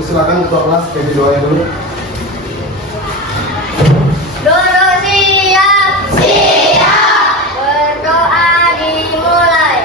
Silakan ketua kelas kasih doanya dulu. Dulu siap, siap. Berdoa dimulai.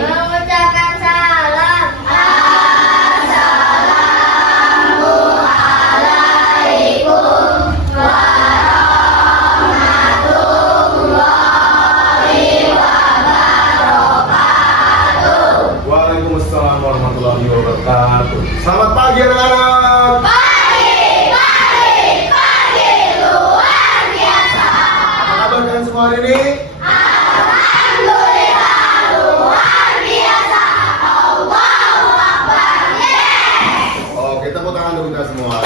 Mengucapkan salam. Assalamualaikum warahmatullahi wabarakatuh. Waalaikumsalam warahmatullahi wabarakatuh. Selamat pagi anak-anak. Pagi, luar biasa. Apa kabar kalian semua hari ini? Alhamdulillah, luar biasa. Allahu Akbar. Yes. Oke, tepuk tangan untuk kita semua.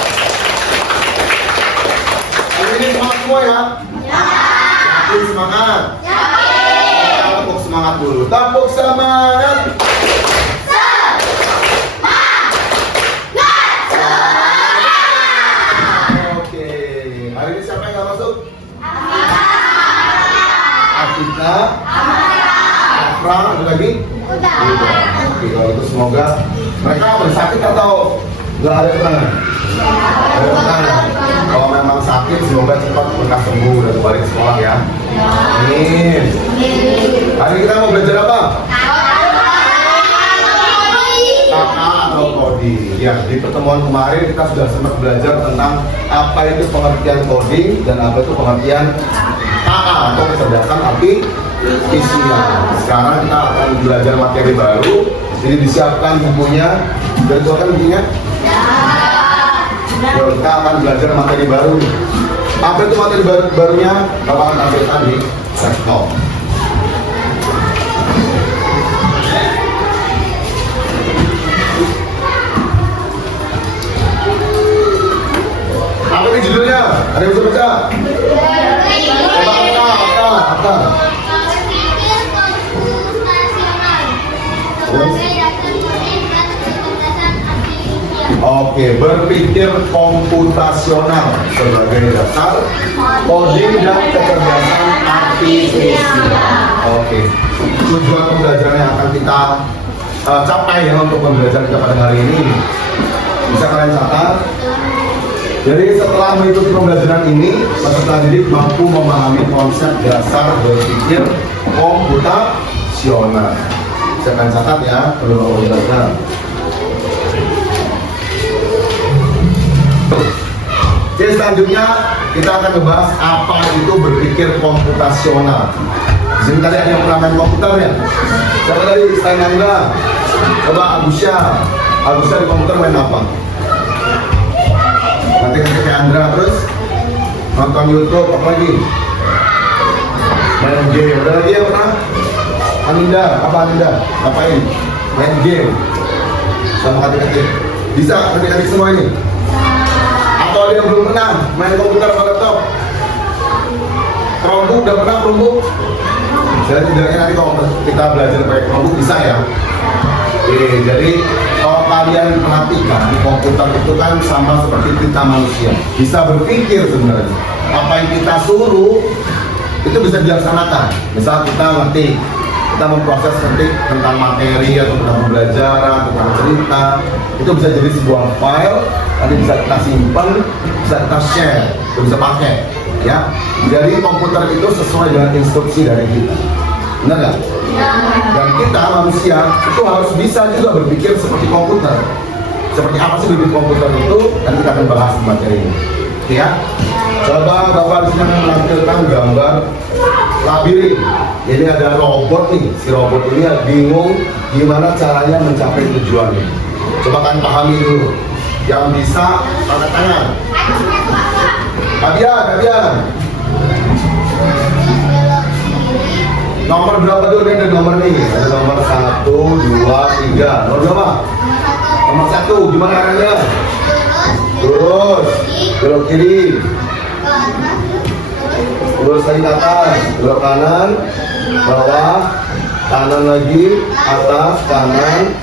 Hari ini semangat semua ya? Yakin semangat? Kita tepuk semangat dulu. Tepuk semangat. Oke, hari ini siapa yang nggak masuk? Afika, Afra, ada lagi? Udah. Oke, kalau itu semoga mereka bersakit atau nggak ada ketenangan? Ada ketenangan. Kalau memang sakit, semoga cepat mereka sembuh dan kembali ke sekolah ya. Amin. Hari ini kita mau belajar apa? Kata atau coding. Ya, di pertemuan kemarin kita sudah sempat belajar tentang apa itu pengertian coding dan apa itu pengertian KA atau kecerdasan artifisial. Sekarang kita akan belajar materi baru. Jadi disiapkan bukunya. Dan disiapkan bukunya. Kita akan belajar materi baru. Apa itu materi barunya? Bapak akan tampilkan di sektor. Apa ini judulnya? Ada yang bisa baca? Apa? Berpikir komputasional. Sebagai dasar coding dan kecerdasan artifisial. Oke, berpikir komputasional sebagai dasar coding dan kecerdasan artifisial. Oke, tujuan pembelajaran yang akan kita capai ya untuk pembelajaran kita pada hari ini bisa kalian catat. Jadi setelah mengikuti pembelajaran ini, peserta didik mampu memahami konsep dasar berpikir komputasional. Saya akan catat ya, perlu belajar. Oke, selanjutnya kita akan membahas apa itu berpikir komputasional. Di sini tadi ada yang pernah main komputer ya? Siapa tadi? Stainangga. Coba Agusya. Agusya di komputer main apa? Nanti kayak Andra, terus nonton YouTube, apa lagi? Main game. Ada lagi yang pernah? Aninda, apa Aninda? Ngapain? Main game sama adik-adik. Bisa adik-adik semua ini? Atau ada yang belum pernah main komputer atau laptop? Chromebook udah pernah Chromebook? Jadi tidaknya nanti kalau kita belajar pakai Chromebook bisa ya. Oke, jadi kalau kalian perhatikan komputer itu kan sama seperti kita manusia, bisa berpikir sebenarnya. Apa yang kita suruh itu bisa dilaksanakan. Misal kita ngetik, kita memproses ngetik tentang materi atau tentang pembelajaran, tentang cerita, itu bisa jadi sebuah file, nanti bisa kita simpan, bisa kita share, bisa pakai. Ya, jadi komputer itu sesuai dengan instruksi dari kita, benar nggak? Dan kita manusia itu harus bisa juga berpikir seperti komputer. Seperti apa sih berpikir komputer itu? Dan kita akan bahas di materi ini. Oke ya? Coba Bapak di sini menampilkan gambar labirin. Ini ada robot nih. Si robot ini bingung gimana caranya mencapai tujuannya. Coba kan pahami dulu. Yang bisa angkat tangan. Fabian. Nomor berapa dulu nih? Ada nomor nih. Ada nomor 1, 2, 3. Nomor berapa? Nomor 1. Gimana caranya? Lurus. Belok kiri. Lurus lagi ke atas. Belok kanan. Bawah. Kanan lagi. Atas. Kanan.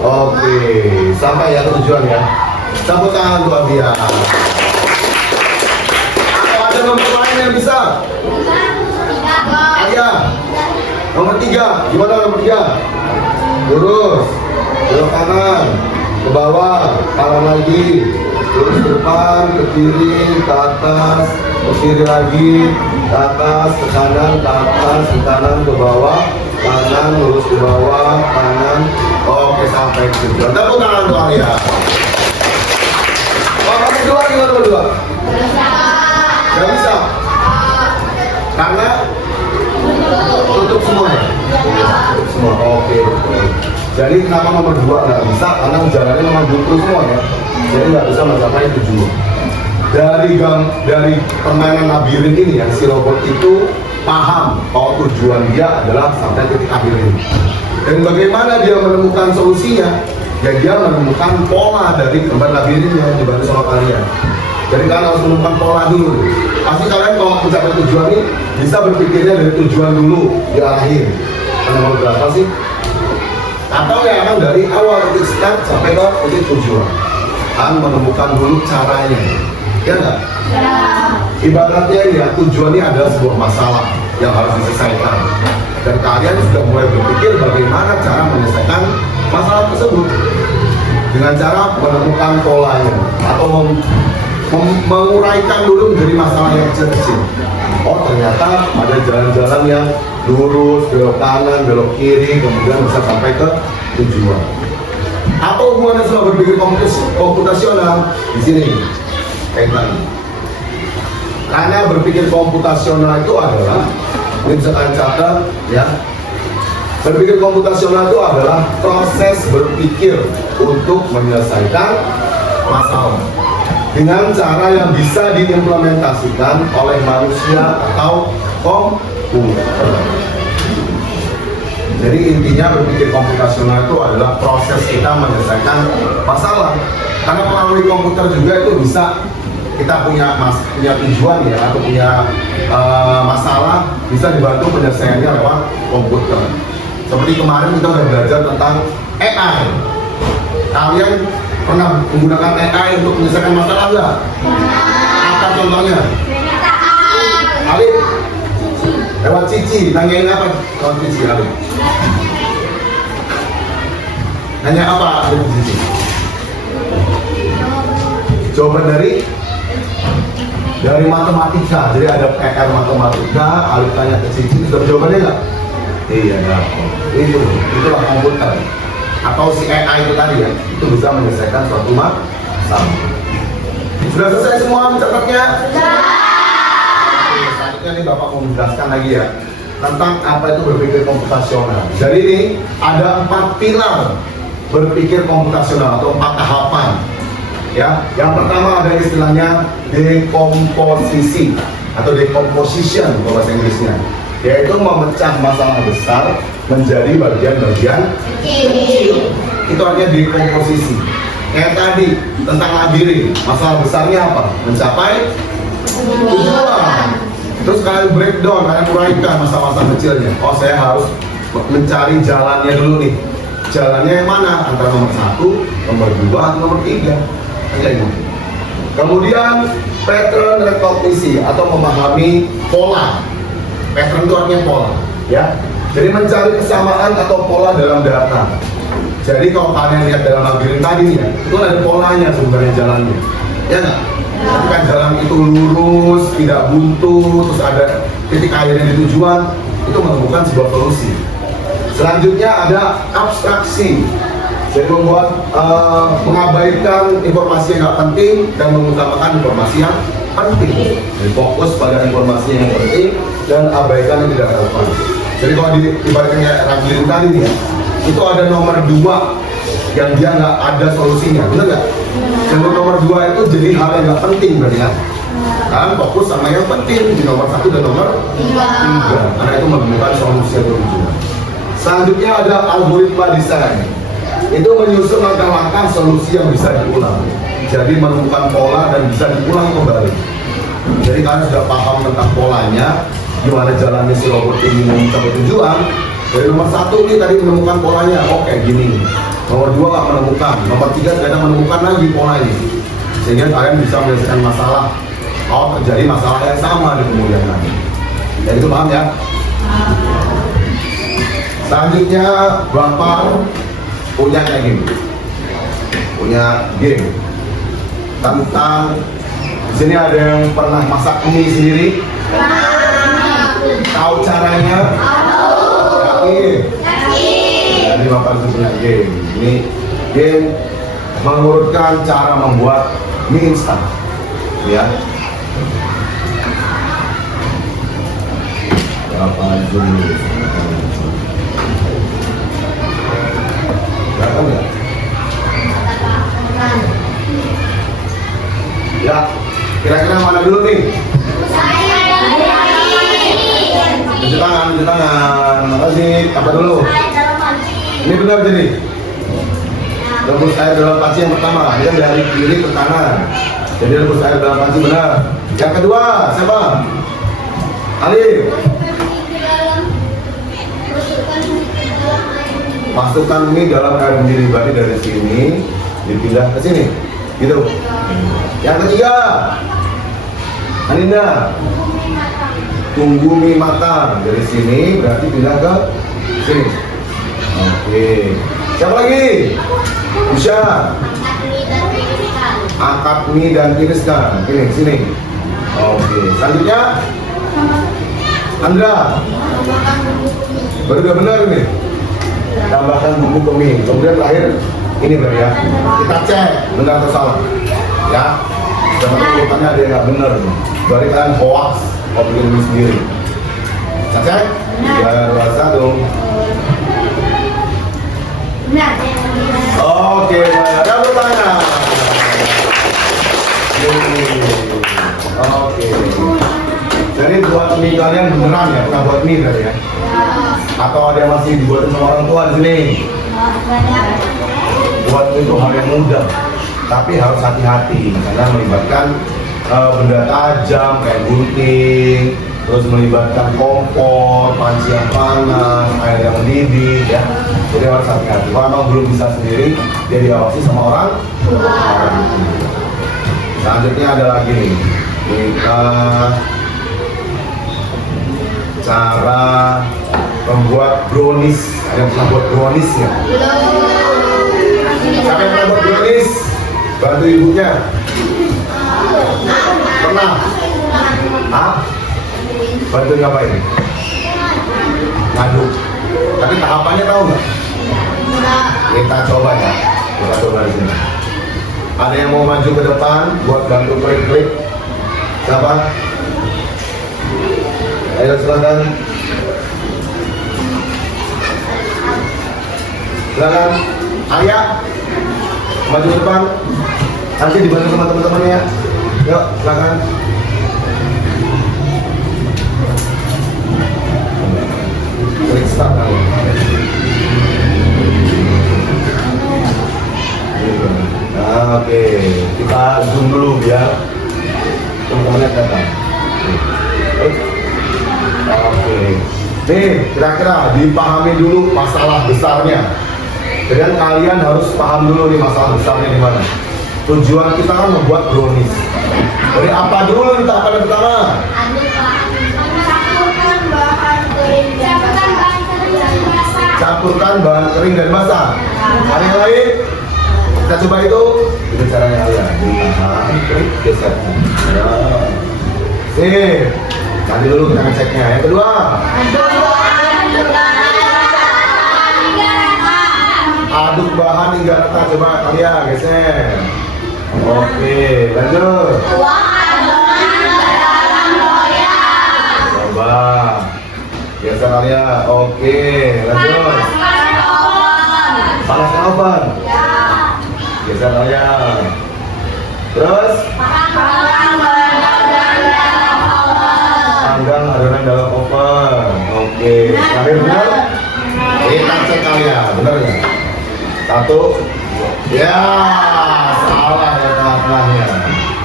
Oke. Sampai ya ke tujuan ya. Tepuk tangan buat dia. Ada nomor lain yang bisa? Ayah. Nomor 3. Gimana nomor 3? Lurus. Belok kanan. Ke bawah. Kanan lagi. Lurus ke depan, ke kiri, ke atas, ke kiri lagi, ke atas, ke kanan, ke atas, ke kanan, ke bawah, kanan, lurus ke bawah, kanan. Oke, sampai ke tujuan. Tepuk tangan doa ya. Oh, nomor 2 gimana nomor 2? Gak bisa. Karena tutup semua ya? Tutup semua, oke. Jadi kenapa nomor 2 nggak bisa? Karena jalannya memang buntu semua ya. Jadi nggak bisa mencapai tujuan. Dari permainan labirin ini ya, si robot itu paham bahwa tujuan dia adalah sampai titik akhir ini. Dan bagaimana dia menemukan solusinya? Ya dia menemukan pola dari gambar labirinnya dibantu sama kalian. Jadi kalian harus menemukan pola dulu. Pasti kalian kalau mencapai tujuan ini bisa berpikirnya dari tujuan dulu diarahin. Nomor berapa sih? Atau ya emang dari awal titik start sampai ke titik tujuan. Kalian menemukan dulu caranya. Ya enggak? Ya. Ibaratnya ya tujuannya adalah sebuah masalah yang harus diselesaikan. Dan kalian sudah mulai berpikir bagaimana cara menyelesaikan masalah tersebut dengan cara menemukan polanya atau menguraikan dulu menjadi masalah yang kecil-kecil. Oh ternyata ada jalan-jalan yang lurus, belok kanan, belok kiri, kemudian bisa sampai ke tujuan. Apa hubungannya sama berpikir komputasional? Di sini kaitan. Karena berpikir komputasional itu adalah, ini bisa kalian catat ya. Berpikir komputasional itu adalah proses berpikir untuk menyelesaikan masalah dengan cara yang bisa diimplementasikan oleh manusia atau komputer. Jadi intinya berpikir komputasional itu adalah proses kita menyelesaikan masalah. Karena melalui komputer juga itu bisa kita punya tujuan ya atau punya masalah bisa dibantu penyelesaiannya lewat komputer. Seperti kemarin kita sudah belajar tentang AI. Kalian pernah menggunakan AI untuk menyelesaikan masalah nggak? Apa contohnya? Alif, lewat Cici, nanyain apa lewat Cici Alif? Nanya apa lewat Cici? Jawaban dari matematika. Jadi ada PR matematika, Alif tanya ke Cici, sudah jawabannya nggak? Iya, itulah komputer atau si AI itu tadi ya, itu bisa menyelesaikan suatu masalah. Sudah selesai semua mencatatnya? Sudah. Selanjutnya nih Bapak mau menjelaskan lagi ya tentang apa itu berpikir komputasional. Jadi ini ada 4 pilar berpikir komputasional atau 4 tahapan. Ya, yang pertama ada istilahnya dekomposisi atau decomposition kalau bahasa Inggrisnya, yaitu memecah masalah besar menjadi bagian-bagian kecil. Itu artinya dekomposisi. Kayak tadi tentang labirin, masalah besarnya apa? Mencapai tujuan. Terus kalian breakdown, kalian uraikan masalah-masalah kecilnya. Oh saya harus mencari jalannya dulu nih. Jalannya yang mana? Antara nomor 1, nomor 2, atau nomor 3. Kemudian pattern rekognisi atau memahami pola. Pattern itu artinya pola, ya. Jadi mencari kesamaan atau pola dalam data. Jadi kalau kalian lihat dalam labirin tadi ya, itu ada polanya sebenarnya jalannya, ya nggak? Tapi kan jalan itu lurus, tidak buntu, terus ada titik akhirnya di tujuan, itu menemukan sebuah solusi. Selanjutnya ada abstraksi. Jadi membuat mengabaikan informasi yang nggak penting dan mengutamakan informasi yang penting. Jadi fokus pada informasi yang penting dan abaikan yang tidak relevan. Jadi kalau diibaratkan kayak rangkaian tadi nih ya, itu ada nomor 2 yang dia nggak ada solusinya, benar nggak? Yang nomor 2 itu jadi hal yang nggak penting berarti kan? Kan fokus sama yang penting di nomor 1 dan nomor 3, karena itu menemukan solusi atau tujuan. Selanjutnya ada algoritma desain. Itu menyusun langkah-langkah solusi yang bisa diulang. Jadi menemukan pola dan bisa diulang kembali. Jadi kalian sudah paham tentang polanya, gimana jalannya si robot ini mencapai tujuan. Dari nomor 1 ini tadi menemukan polanya, oke gini. Nomor 2 nggak menemukan, nomor 3 ternyata menemukan lagi polanya. Sehingga kalian bisa menyelesaikan masalah. Oh terjadi masalah yang sama di kemudian hari. Jadi itu paham ya? Selanjutnya Bapak punya kayak gini, punya game tentang di sini ada yang pernah masak mie sendiri, tahu caranya? Yakin? Jadi Bapak itu punya game. Ini game mengurutkan cara membuat mie instan, ya. Bapak zoom. Kelihatan nggak? Ya, kira-kira mana dulu nih? Cuci tangan, cuci tangan. Makasih. Apa dulu? Ini benar jadi. Rebus air dalam panci yang pertama. Dia dari kiri ke kanan. Jadi rebus air dalam panci benar. Yang kedua, siapa? Alif. Masukkan mie dalam air mendidih, berarti dari sini dipindah ke sini, gitu. Yang ketiga, Aninda, tunggu mie matang dari sini, berarti pindah ke sini. Oke. Siapa lagi? Bisa. Angkat mie dan tiriskan. Ini sini. Oke. Selanjutnya, Andra. Baru udah benar ini. Tambahkan bumbu ke mie. Kemudian terakhir ini berarti ya. Kita cek benar atau salah. Ya. Jangan urutannya ada yang nggak benar. Berarti kalian hoax kalau bikin mie sendiri. Kita cek. 3, 2, 1. Oke, tepuk tangan. Oke. Jadi buat mie kalian beneran ya, bukan buat mie tadi ya? Atau ada yang masih dibuat sama orang tua di sini? Buat itu hal yang mudah, tapi harus hati-hati karena melibatkan benda tajam kayak gunting, terus melibatkan kompor, panci yang panas, air yang mendidih ya. Jadi harus hati-hati. Kalau memang belum bisa sendiri, dia diawasi sama orang. Selanjutnya ada lagi nih, kita cara membuat brownies. Ada yang pernah buat brownies ya? Siapa yang pernah buat brownies? Bantu ibunya. Pernah? Hah? Bantu ngapain? Ngaduk. Tapi tahapannya tahu nggak? Kita coba ya. Kita coba di sini. Ada yang mau maju ke depan buat bantu klik-klik? Siapa? Ayo silakan. Silakan. Arya, maju ke depan. Nanti dibantu sama teman-temannya ya. Yuk, silakan. Klik start kali. Nah, oke, kita zoom dulu biar teman-temannya datang. Oke, nih kira-kira dipahami dulu masalah besarnya. Dan kalian harus paham dulu nih masalah besarnya di mana. Tujuan kita kan membuat brownies. Jadi apa dulu nih tahapan pertama? Campurkan bahan kering dan basah. Ada yang lain? Kita coba itu. Itu caranya kalian. Ditahan, klik, geser. Sip. Nanti dulu kita ngeceknya. Yang kedua. Aduk bahan hingga rata. Coba kalian geser. Oke, lanjut. Geser Alia. Oke, lanjut. Panaskan oven. Geser Alia. Terus panggang adonan dalam oven. Oke, terakhir benar. Kita cek Alia, benar nggak? 1. Ya, salah ya tengah-tengahnya.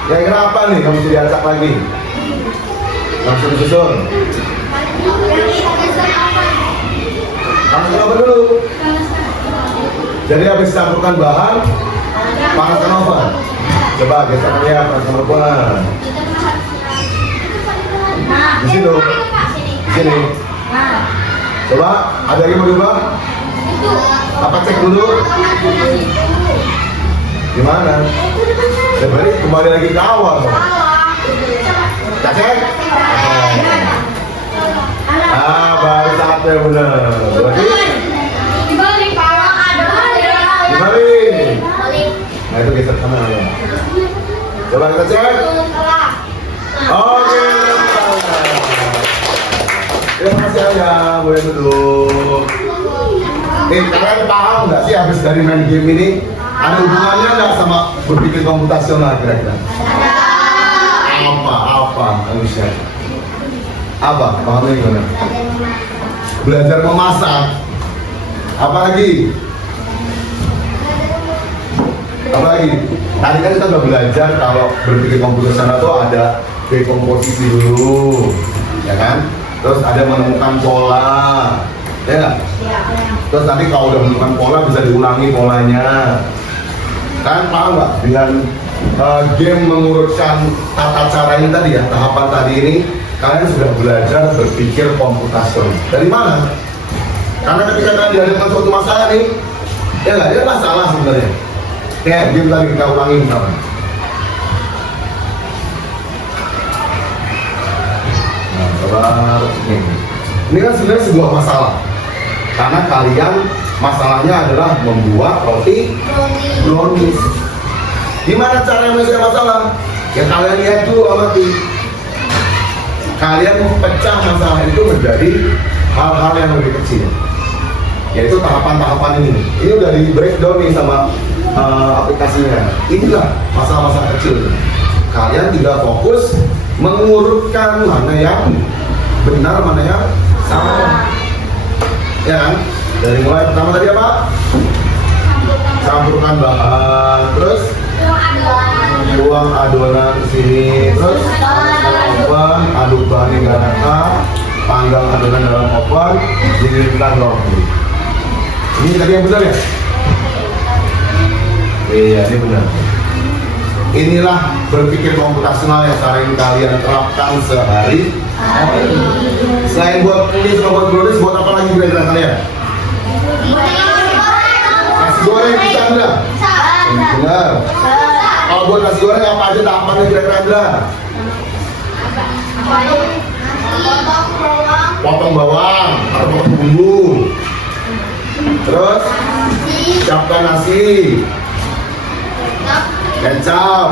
Kira-kira apa nih kamu mesti diacak lagi? Langsung disusun. Panaskan oven dulu. Jadi habis campurkan bahan, panaskan oven. Coba geser Alia, panaskan oven. Di situ. Sini. Coba, ada yang mau diubah? Apa cek dulu? Gimana? Sebenarnya kembali lagi ke awal. Kita cek? Baru 1 yang benar. Berarti? Dibalik. Nah itu geser sana ya. Coba kita cek. Oke. Terima kasih Ayah, boleh duduk. Kalian paham nggak sih habis dari main game ini ada hubungannya nggak sama berpikir komputasional kira-kira? Apa? Manusia? Apa? Pahamnya gimana? Belajar memasak. Apa lagi? Tadi kan kita udah belajar kalau berpikir komputasional itu ada dekomposisi dulu, ya kan? Terus ada menemukan pola, ya nggak? Terus nanti kalau udah menemukan pola bisa diulangi polanya. Kan paham nggak dengan game mengurutkan tata cara ini tadi ya, tahapan tadi ini kalian sudah belajar berpikir komputasional. Dari mana? Karena ketika kalian dihadapkan suatu masalah nih, ya nggak, dia masalah sebenarnya. Kayak game tadi kita ulangi misalnya. Nah, coba ini kan sebenarnya sebuah masalah. Karena kalian masalahnya adalah membuat roti brownies. Gimana cara menyelesaikan masalah? Ya kalian lihat dulu amati. Kalian pecah masalah itu menjadi hal-hal yang lebih kecil. Yaitu tahapan-tahapan ini. Ini udah di breakdown nih sama aplikasinya. Inilah masalah-masalah kecil. Kalian tidak fokus mengurutkan mana yang benar, mana yang salah. Ya kan? Dari mulai pertama tadi apa? Campurkan bahan, terus buang adonan ke sini, terus oven, aduk bahan hingga rata, panggang adonan dalam oven, didirikan roti. Ini tadi yang benar ya? Iya, ini benar. Inilah berpikir komputasional yang sering kalian terapkan sehari. Selain buat ini, buat brownies, buat apa lagi kira-kira kalian? Nasi goreng bisa enggak? Benar. Kalau buat nasi goreng apa aja tahapannya kira-kira ada? Potong bawang atau potong bumbu. Terus siapkan nasi, kecap,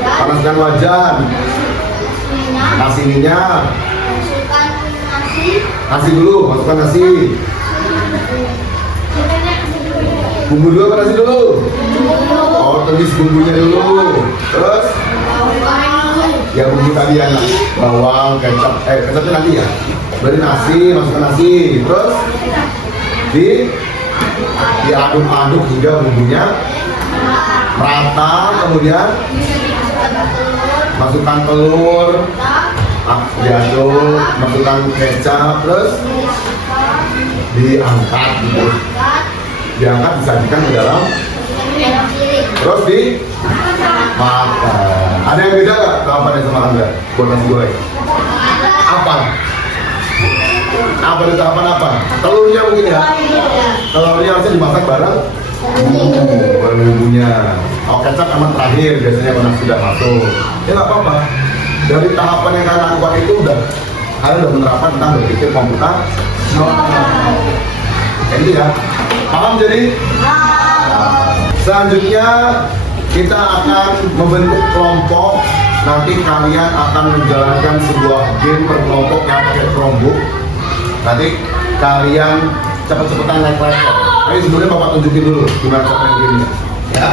panaskan wajan, kasih minyak, nasi dulu, masukkan nasi. Bumbu dulu apa nasi dulu? Oh, tumis bumbunya dulu. Terus ya bumbu tadi ya, bawang, kecap, kecapnya nanti ya. Beri nasi, masukkan nasi. Terus diaduk-aduk hingga bumbunya merata, kemudian masukkan telur, diaduk, masukkan kecap, terus diangkat gitu. Diangkat, disajikan ke dalam, terus dimakan. Ada yang beda nggak tahapannya sama Anda buat nasi goreng? Apa? Apa di tahapan apa? Telurnya mungkin ya? Telurnya harusnya dimasak bareng bumbunya. Kalau kecap emang terakhir biasanya kalau sudah masuk. Ya nggak apa-apa. Dari tahapan yang kalian lakukan itu kalian udah menerapkan tentang berpikir komputer. Kayak gitu ya. Paham jadi? Selanjutnya kita akan membentuk kelompok. Nanti kalian akan menjalankan sebuah game per kelompok yang pakai Chromebook. Nanti kalian cepet-cepetan naik level. Tapi sebelumnya Bapak tunjukin dulu gimana cara main gamenya. Ya.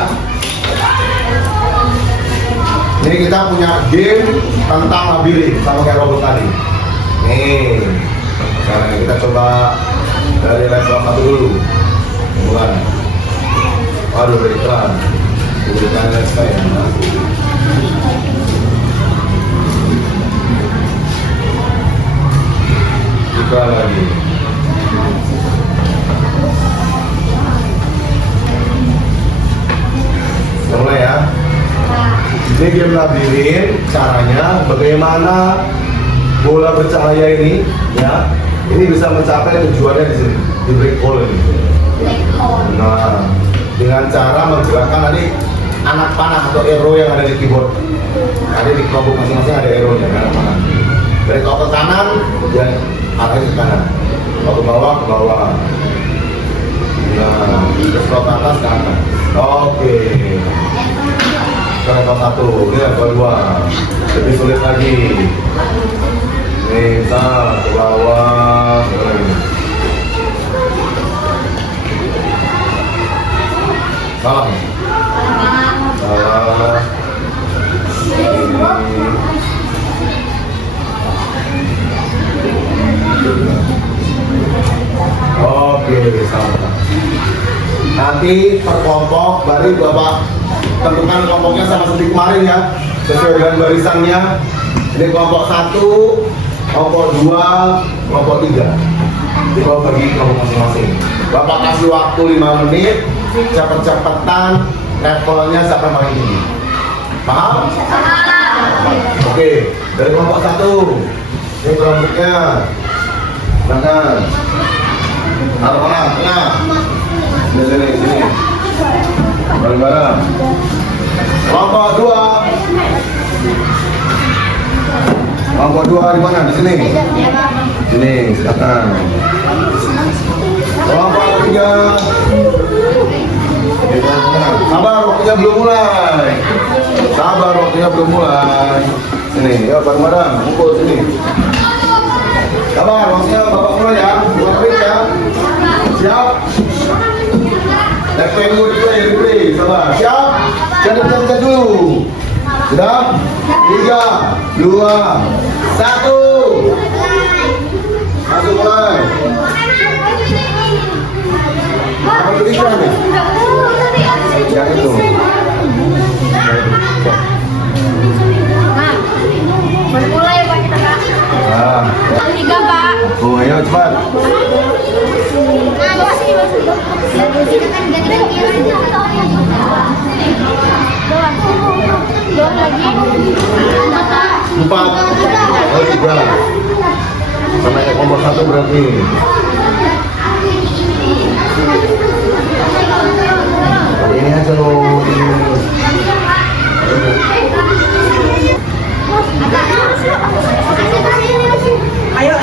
Ini kita punya game tentang labirin sama kayak robot tadi. Nih, sekarang kita coba dari level 1 dulu. Mulai. Waduh, dari iklan. Berikan lihat saya. Buka lagi. Mulai ya. Ini game labirin, caranya bagaimana bola bercahaya ini, ya, ini bisa mencapai tujuannya di sini, di black hole ini. Nah, dengan cara menggerakkan tadi anak panah atau arrow yang ada di keyboard. Ada di kelompok masing-masing ada arrow-nya, anak panah. Dari kalau ke kanan, ya arahnya ke kanan. Kalau ke bawah, ke bawah. Nah, terus kalau ke atas, ke atas. Oke. Level 1, ini level 2. Lebih sulit lagi. Nih, ke bawah. Salah. Salah. Oke, salah. Nanti per kelompok baru Bapak tentukan kelompoknya sama seperti kemarin ya, sesuai dengan barisannya. Ini kelompok 1, kelompok 2, kelompok 3. Jadi kalau bagi kelompok masing-masing. Bapak kasih waktu 5 menit, cepet-cepetan levelnya sampai paling tinggi. Paham? Oke, dari kelompok 1. Ini kelompoknya. Silakan. Taruh mana? Tengah. Sini. Bareng-bareng. Kelompok 2. Kelompok 2 di mana? Di sini. Sini, silakan. Kelompok 3. Sabar, waktunya belum mulai. Sabar, waktunya belum mulai. Sini, ya bareng-bareng. Pukul sini. Sabar, waktunya Bapak mulai ya. Buat break ya. Siap. Level dulu ya, replay. Sabar. Siap. Jangan pencet dulu. Sudah? 3, 2, 1. Masuk mulai. Apa tulisan nih? Yang itu. Baru mulai Pak kita Kak. Ah. 3 Pak. Oh, ayo cepat. Empat. Oh, 3. Sama yang nomor 1 berarti. Ini aja loh. Ayo.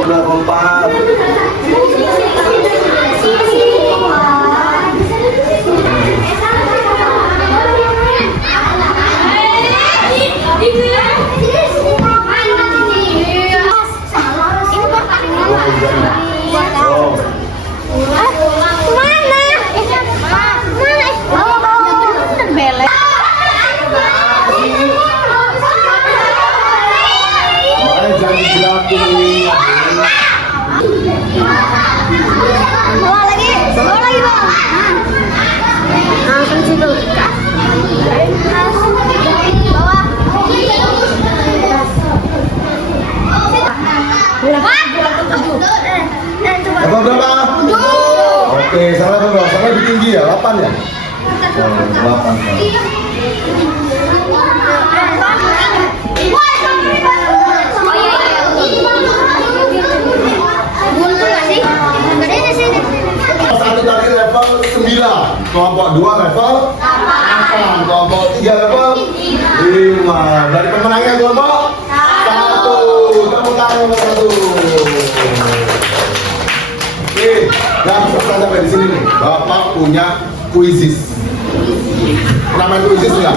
Udah kompak. Bawa lagi Bang. Langsung situ. Bawah. Berapa? Oke, salah berapa? Salah lebih tinggi ya, 8 ya? Oh, 8. Satu tadi level 9. Kelompok 2 level 8. Kelompok 3 level 5. Dari pemenangnya kelompok 1. Tepuk tangan untuk 1. Oke, dan selesai sampai di sini nih. Bapak punya Quizizz. Pernah main Quizizz nggak?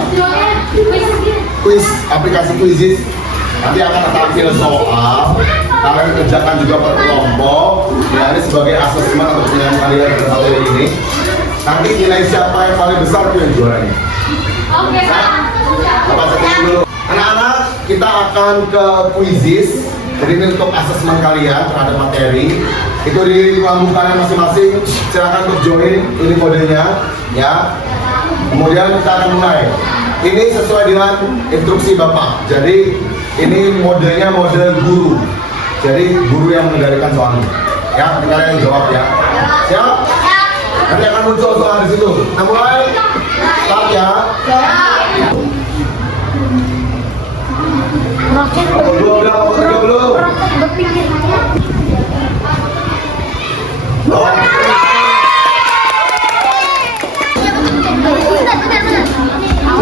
Quiz, aplikasi Quizizz. Nanti akan tampil soal. Kalian kerjakan juga per kelompok. Ya, ini sebagai asesmen untuk penilaian kalian pada satu ini. Nanti nilai siapa yang paling besar itu yang juaranya. Oke, Pak. Bapak setting dulu. Anak-anak, kita akan ke Quizizz. Jadi ini untuk asesmen kalian terhadap materi. Itu di ruang bukanya masing-masing. Silakan untuk join. Ini kodenya, ya. Kemudian kita akan mulai. Ini sesuai dengan instruksi Bapak. Jadi ini modenya model guru. Jadi guru yang mengendalikan soalnya. Ya, kita yang jawab ya. Siap? Nanti akan muncul soal di situ. Kita mulai. Start ya. Nomor 2 belum, nomor 3 belum. Berpikir.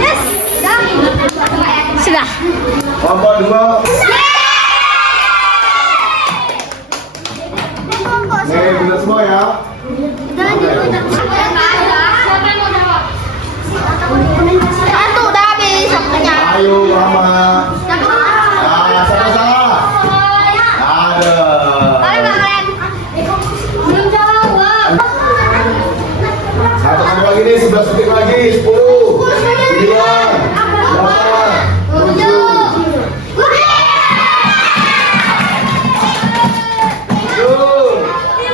Yes. Sudah. Nomor 2. Nih, benar semua ya. Satu udah habis waktunya. Ayo, Mama. Ah, salah. Ada. Kalian belum jawab. Satu kali lagi nih, 11 detik lagi. 10, 9, 8, 7.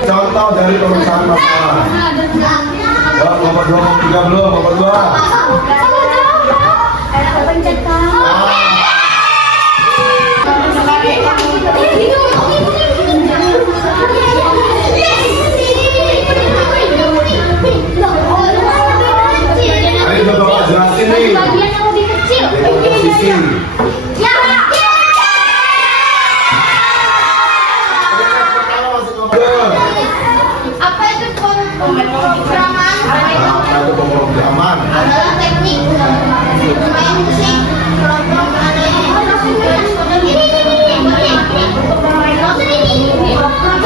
Contoh dari pemecahan masalah. Ya, nomor 2, nomor 3 belum, nomor 2. Ini udah Bapak jelasin nih. Bagian yang lebih kecil. Di posisi. Ya. Apa itu pemrograman? Nah, itu pemrograman. Adalah teknik bermain musik kelompok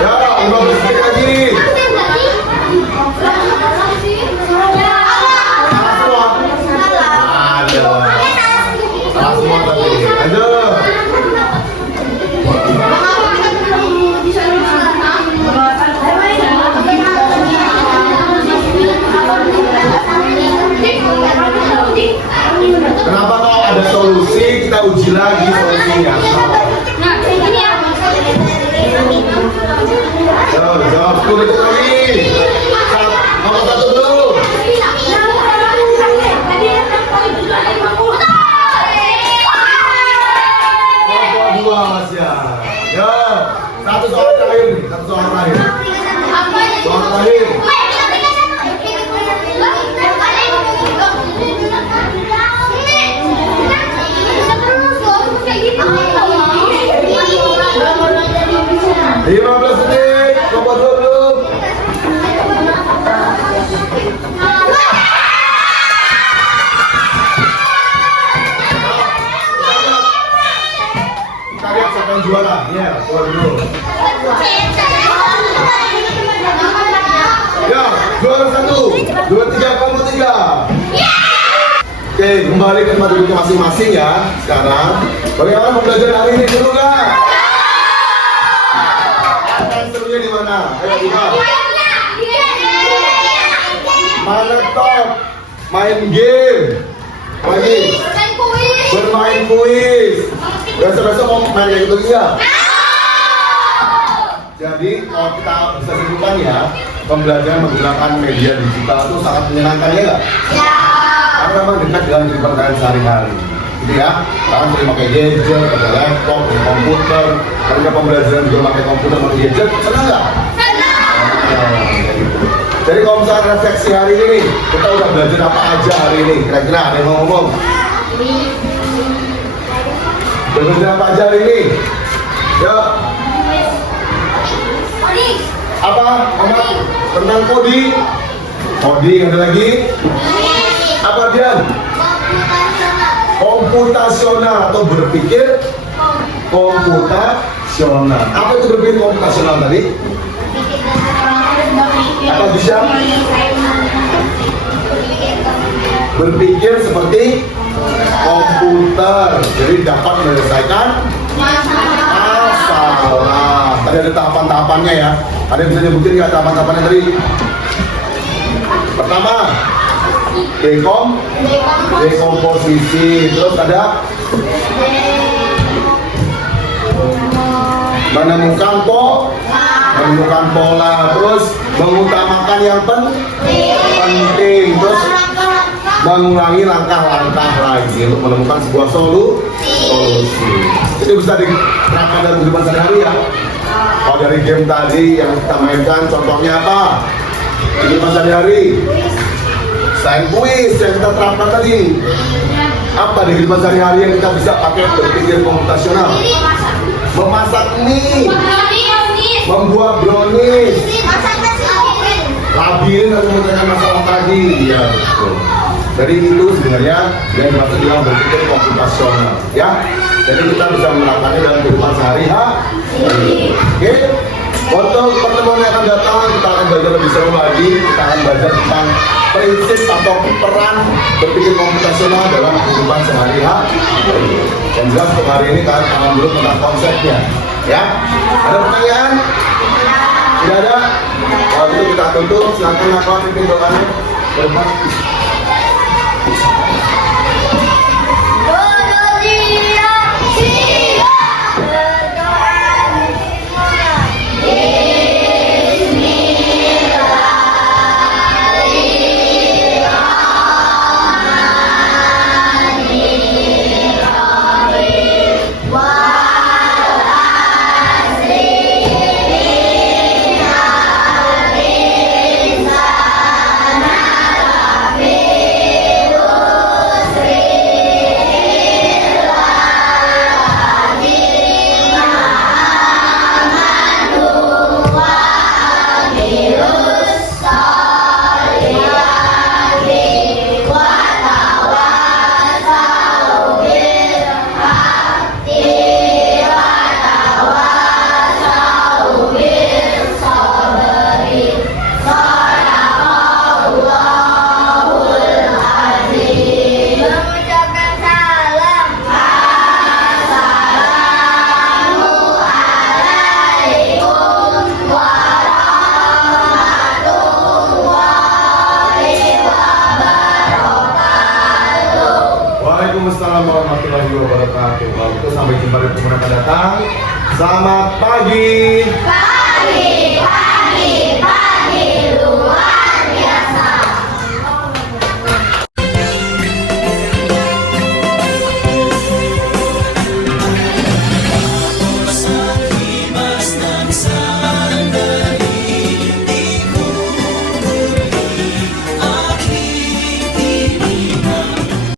Ya, 15 detik lagi. Salah semua. Ada. Salah semua tadi. Lanjut. Kenapa kalau ada solusi kita uji lagi solusinya? Nah, ini ya. Jawab 10 detik lagi. Nomor 1 dulu. Nomor 2 Mas ya. Yo, satu soal terakhir nih, satu soal terakhir. Soal terakhir. Kayak 15 detik, nomor 2 belum. Kita lihat siapa yang juara. Iya, keluar dulu. Ya, juara 1, 2, 3, kelompok 3. Oke, kembali ke tempat duduknya masing-masing ya. Sekarang, bagaimana pembelajaran hari ini dulu nggak? Serunya di mana? Ayo buka. Main laptop, main game, lagi bermain kuis. Besok-besok mau main kayak gitu nggak? Jadi kalau kita bisa simpulkan ya, pembelajaran menggunakan media digital itu sangat menyenangkan ya nggak? Karena memang dekat dengan kehidupan kalian sehari-hari. Gitu ya, kalian sering pakai gadget, pakai laptop, pakai komputer, karena pembelajaran juga pakai komputer, pakai gadget, senang nggak? Jadi kalau misalnya refleksi hari ini, kita udah belajar apa aja hari ini? Kira-kira ada yang mau ngomong? Udah belajar apa aja hari ini? Ya. Apa? Tentang coding? Coding ada lagi? Apa dia? Komputasional atau berpikir komputasional. Apa itu berpikir komputasional tadi? Apa bisa? Berpikir seperti komputer, jadi dapat menyelesaikan masalah. Tadi ada tahapan-tahapannya ya. Ada yang bisa nyebutin nggak tahapan-tahapannya tadi? Pertama, dekomposisi. Terus ada menemukan pola. Terus mengutamakan yang penting. Terus mengurangi langkah-langkah lagi untuk menemukan sebuah solusi. Itu bisa diterapkan dalam kehidupan sehari-hari ya. Kalau dari game tadi yang kita mainkan, contohnya apa? Kehidupan sehari-hari. Selain kuis yang kita terapkan tadi, apa di kehidupan sehari-hari yang kita bisa pakai berpikir komputasional? Memasak mie, membuat brownies, labirin dan menyelesaikan masalah tadi. Ya betul. Jadi itu sebenarnya yang dimaksud dengan berpikir komputasional, ya. Jadi kita bisa melakukannya dalam kehidupan sehari-hari. Oke. Untuk pertemuan yang akan datang kita akan belajar lebih seru lagi. Kita akan belajar tentang prinsip atau peran berpikir komputasional dalam kehidupan sehari-hari. Yang jelas untuk hari ini kalian paham dulu tentang konsepnya, ya. Ada pertanyaan? Tidak ada? Kalau gitu kita tutup. Silakan lakukan pimpin doanya. Berdepan. Waalaikumsalam warahmatullahi wabarakatuh. Kalau gitu sampai jumpa di pertemuan akan datang. Selamat pagi.